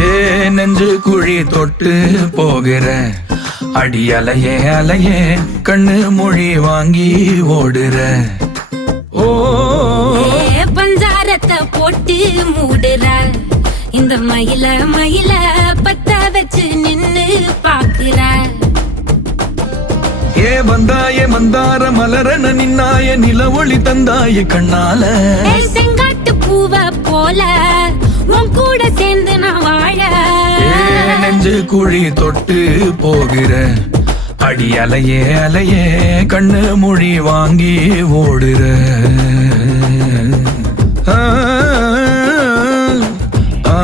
ஏ நெஞ்சு குழி தொட்டு போகிற அடி அலையே அலையே கண்ணு மொழி வாங்கி ஓடுற. ஓ பஞ்சாரத்தை போட்டு மூடுற இந்த மயில மயில பத்த வச்சு நின்னு பாக்குற. ஏ வந்தாய மந்தார மலரன நின்னாய நில ஒளி தந்தாய கண்ணால. செங்காட்டு பூவ போல உன் கூட சேர்ந்து நான் வாழ. நெஞ்சு குழி தொட்டு போகிற அடி அலையே அலையே கண்ணு மொழி வாங்கி ஓடுற. ஆ ஆ